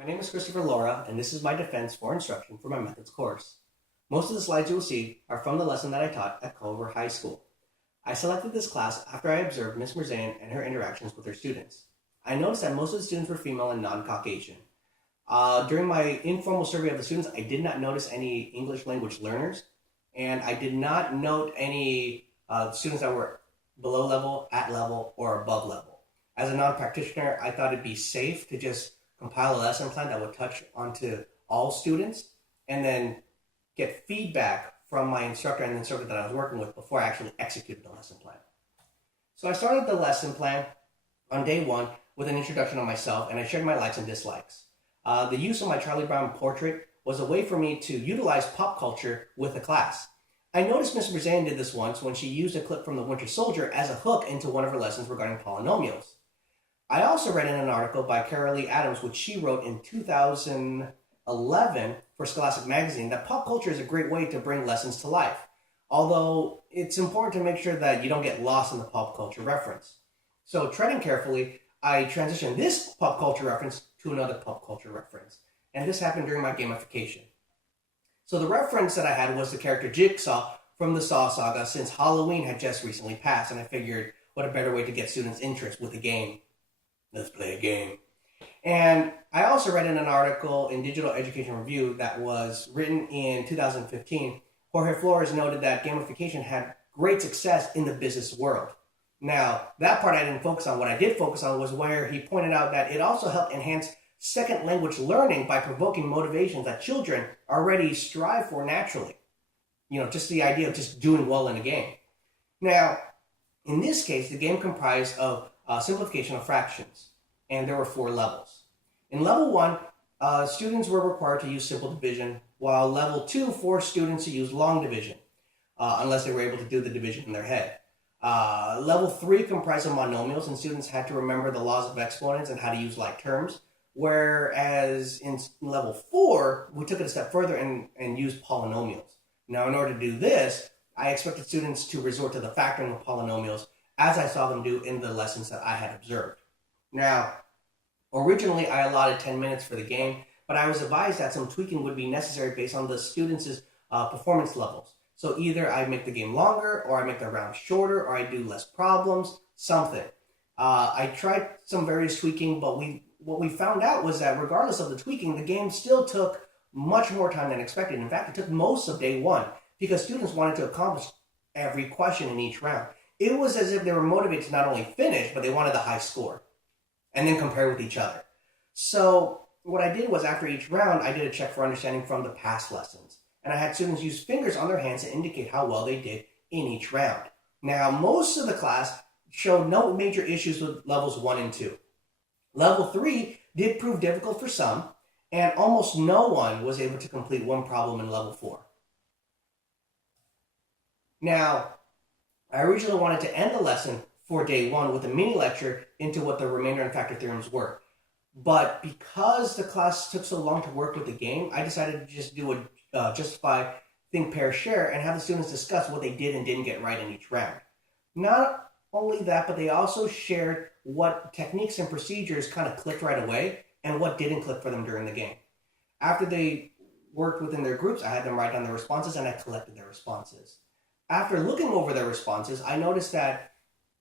My name is Christopher Laura, and this is my defense for instruction for my methods course. Most of the slides you will see are from the lesson that I taught at Culver High School. I selected this class after I observed Ms. Merzan and her interactions with her students. I noticed that most of the students were female and non-Caucasian. During my informal survey of the students, I did not notice any English language learners, and I did not note any students that were below level, at level, or above level. As a non-practitioner, I thought it'd be safe to just compile a lesson plan that would touch onto all students and then get feedback from my instructor and the instructor that I was working with before I actually executed the lesson plan. So I started the lesson plan on day one with an introduction on myself, and I shared my likes and dislikes. The use of my Charlie Brown portrait was a way for me to utilize pop culture with the class. I noticed Ms. Merzan did this once when she used a clip from The Winter Soldier as a hook into one of her lessons regarding polynomials. I also read in an article by Carol Lee Adams, which she wrote in 2011 for Scholastic Magazine, that pop culture is a great way to bring lessons to life. Although it's important to make sure that you don't get lost in the pop culture reference. So treading carefully, I transitioned this pop culture reference to another pop culture reference. And this happened during my gamification. So the reference that I had was the character Jigsaw from the Saw saga, since Halloween had just recently passed, and I figured what a better way to get students' interest with a game. Let's play a game. And I also read in an article in Digital Education Review that was written in 2015. Jorge Flores noted that gamification had great success in the business world. Now, that part I didn't focus on. What I did focus on was where he pointed out that it also helped enhance second language learning by provoking motivations that children already strive for naturally. Just the idea of just doing well in a game. Now, in this case, the game comprised of simplification of fractions, and there were 4 levels. In level 1, students were required to use simple division, while level 2 forced students to use long division, unless they were able to do the division in their head. Level 3 comprised of monomials, and students had to remember the laws of exponents and how to use like terms, whereas in level 4, we took it a step further and used polynomials. Now, in order to do this, I expected students to resort to the factoring of polynomials as I saw them do in the lessons that I had observed. Now, originally I allotted 10 minutes for the game, but I was advised that some tweaking would be necessary based on the students' performance levels. So either I make the game longer, or I make the round shorter, or I do less problems, something. I tried some various tweaking, but what we found out was that regardless of the tweaking, the game still took much more time than expected. In fact, it took most of day one because students wanted to accomplish every question in each round. It was as if they were motivated to not only finish, but they wanted the high score and then compare with each other. So what I did was, after each round, I did a check for understanding from the past lessons. And I had students use fingers on their hands to indicate how well they did in each round. Now, most of the class showed no major issues with levels 1 and 2. Level 3 did prove difficult for some, and almost no one was able to complete one problem in level 4. Now, I originally wanted to end the lesson for day 1 with a mini lecture into what the remainder and factor theorems were. But because the class took so long to work with the game, I decided to just do a justify, think, pair, share, and have the students discuss what they did and didn't get right in each round. Not only that, but they also shared what techniques and procedures kind of clicked right away and what didn't click for them during the game. After they worked within their groups, I had them write down their responses, and I collected their responses. After looking over their responses, I noticed that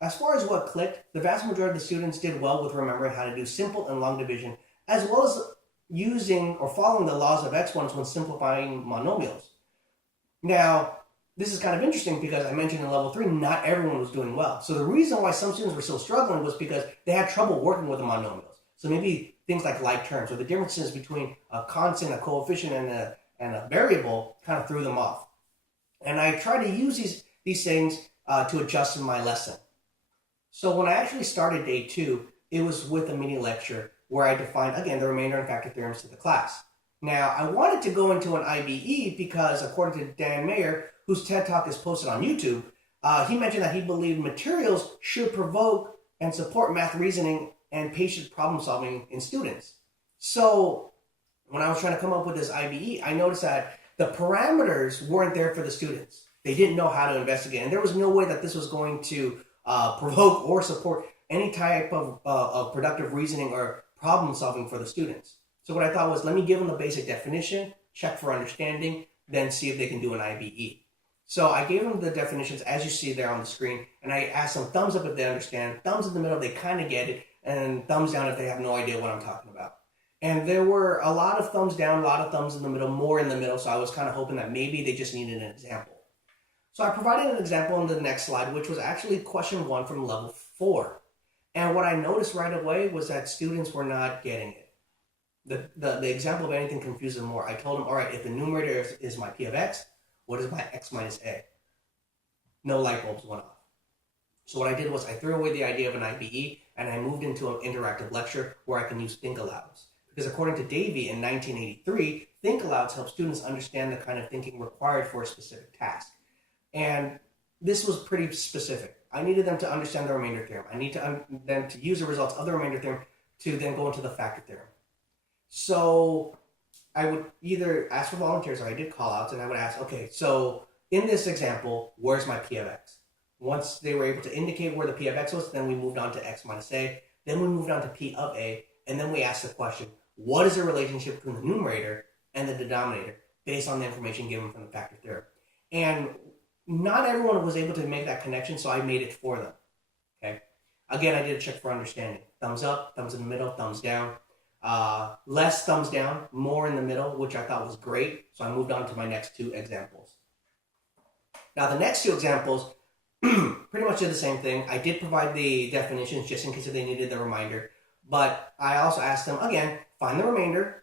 as far as what clicked, the vast majority of the students did well with remembering how to do simple and long division, as well as using or following the laws of exponents when simplifying monomials. Now, this is kind of interesting because I mentioned in level 3, not everyone was doing well. So the reason why some students were still struggling was because they had trouble working with the monomials. So maybe things like terms, or the differences between a constant, a coefficient, and a variable kind of threw them off. And I tried to use these things to adjust in my lesson. So when I actually started day 2, it was with a mini lecture where I defined, again, the remainder and factor theorems to the class. Now, I wanted to go into an IBE because, according to Dan Mayer, whose TED Talk is posted on YouTube, he mentioned that he believed materials should provoke and support math reasoning and patient problem solving in students. So when I was trying to come up with this IBE, I noticed that the parameters weren't there for the students. They didn't know how to investigate, and there was no way that this was going to provoke or support any type of productive reasoning or problem solving for the students. So what I thought was, let me give them the basic definition, check for understanding, then see if they can do an IBE. So I gave them the definitions as you see there on the screen, and I asked them thumbs up if they understand, thumbs in the middle if they kind of get it, and thumbs down if they have no idea what I'm talking about. And there were a lot of thumbs down, a lot of thumbs in the middle, more in the middle, so I was kind of hoping that maybe they just needed an example. So I provided an example on the next slide, which was actually question 1 from level 4. And what I noticed right away was that students were not getting it. The example of anything confused them more. I told them, all right, if the numerator is my p of x, what is my x minus a? No light bulbs went off. So what I did was I threw away the idea of an IBE and I moved into an interactive lecture where I can use think alouds. Because according to Davey in 1983, think alouds help students understand the kind of thinking required for a specific task. And this was pretty specific. I needed them to understand the remainder theorem. I need them to use the results of the remainder theorem to then go into the factor theorem. So I would either ask for volunteers, or I did call outs, and I would ask, okay, so in this example, where's my p of x? Once they were able to indicate where the p of x was, then we moved on to x minus a, then we moved on to p of a, and then we asked the question, what is the relationship between the numerator and the denominator based on the information given from the factor theorem? And not everyone was able to make that connection, so I made it for them. Okay. Again, I did a check for understanding. Thumbs up, thumbs in the middle, thumbs down. Less thumbs down, more in the middle, which I thought was great. So I moved on to my next 2 examples. Now, the next 2 examples pretty much did the same thing. I did provide the definitions just in case if they needed the reminder. But I also asked them, again, find the remainder.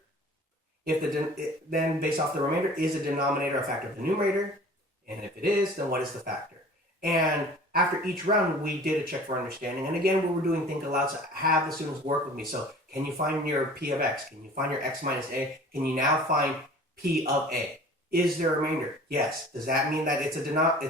Then based off the remainder, is the denominator a factor of the numerator? And if it is, then what is the factor? And after each round, we did a check for understanding. And again, we were doing think aloud, so have the students work with me. So can you find your p of x? Can you find your x minus a? Can you now find p of a? Is there a remainder? Yes. Does that mean that it's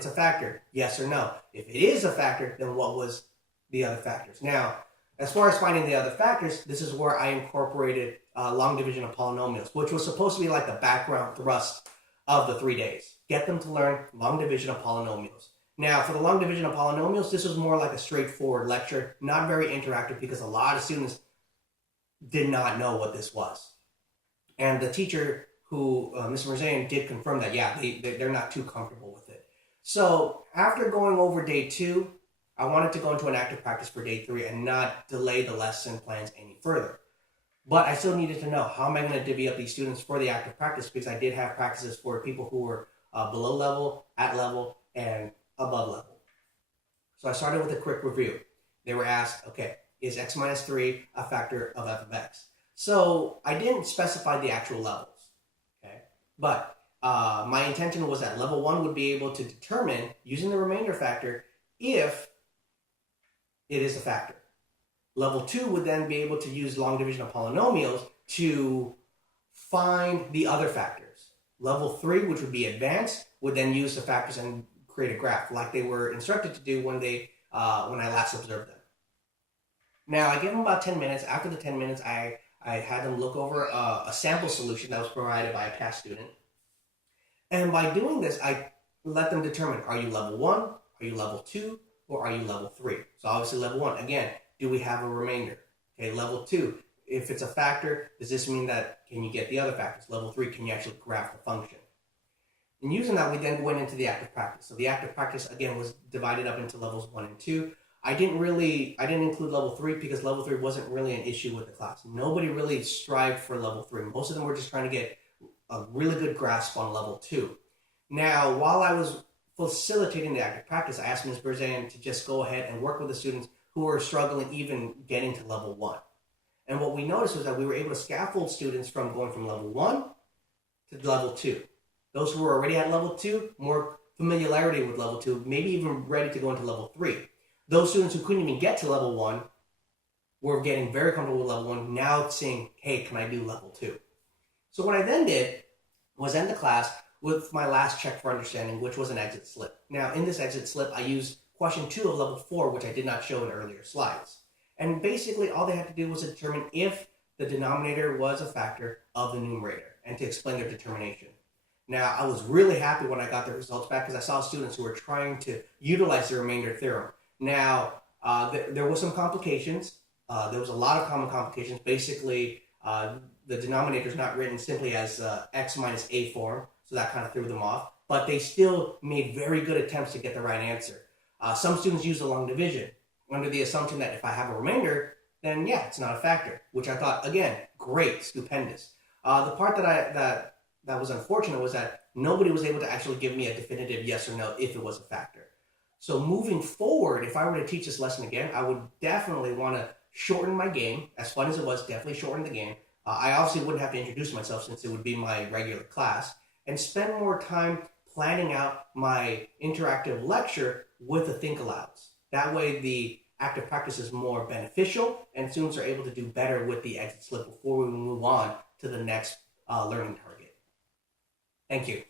a factor? Yes or no? If it is a factor, then what was the other factors? Now, as far as finding the other factors, this is where I incorporated long division of polynomials, which was supposed to be like the background thrust of the 3 days. Get them to learn long division of polynomials. Now, for the long division of polynomials, this was more like a straightforward lecture, not very interactive because a lot of students did not know what this was. And the teacher, who, Ms. Mirzayan, did confirm that, yeah, they're not too comfortable with it. So after going over day 2, I wanted to go into an active practice for day 3 and not delay the lesson plans any further. But I still needed to know, how am I going to divvy up these students for the active practice? Because I did have practices for people who were below level, at level, and above level. So I started with a quick review. They were asked, okay, is x minus 3 a factor of f of x? So I didn't specify the actual levels, okay? But my intention was that level 1 would be able to determine, using the remainder factor, if it is a factor. Level 2 would then be able to use long division of polynomials to find the other factors. Level 3, which would be advanced, would then use the factors and create a graph like they were instructed to do when I last observed them. Now, I gave them about 10 minutes. After the 10 minutes, I had them look over a sample solution that was provided by a past student. And by doing this, I let them determine, are you level 1, are you level 2, or are you level 3? So obviously level 1, again, do we have a remainder? Okay, level 2, if it's a factor, does this mean that, can you get the other factors? Level 3, can you actually graph the function? And using that, we then went into the active practice. So the active practice, again, was divided up into levels 1 and 2. I didn't include level 3 because level 3 wasn't really an issue with the class. Nobody really strived for level 3. Most of them were just trying to get a really good grasp on level 2. Now, while I was facilitating the active practice, I asked Ms. Mirzayan to just go ahead and work with the students who were struggling even getting to level 1. And what we noticed was that we were able to scaffold students from going from level 1 to level 2. Those who were already at level 2, more familiarity with level 2, maybe even ready to go into level 3. Those students who couldn't even get to level 1 were getting very comfortable with level 1, now saying, hey, can I do level 2? So what I then did was end the class with my last check for understanding, which was an exit slip. Now, in this exit slip, I used question 2 of level 4, which I did not show in earlier slides. And basically, all they had to do was determine if the denominator was a factor of the numerator and to explain their determination. Now, I was really happy when I got the results back because I saw students who were trying to utilize the remainder theorem. Now, there were some complications. There was a lot of common complications. Basically, The denominator is not written simply as x minus a form, so that kind of threw them off. But they still made very good attempts to get the right answer. Some students use the long division under the assumption that if I have a remainder, then yeah, it's not a factor, which I thought, again, great, stupendous. The part that was unfortunate was that nobody was able to actually give me a definitive yes or no if it was a factor. So moving forward, if I were to teach this lesson again, I would definitely want to shorten my game. As fun as it was, definitely shorten the game. I obviously wouldn't have to introduce myself since it would be my regular class, and spend more time planning out my interactive lecture with the think alouds. That way the active practice is more beneficial and students are able to do better with the exit slip before we move on to the next learning target. Thank you.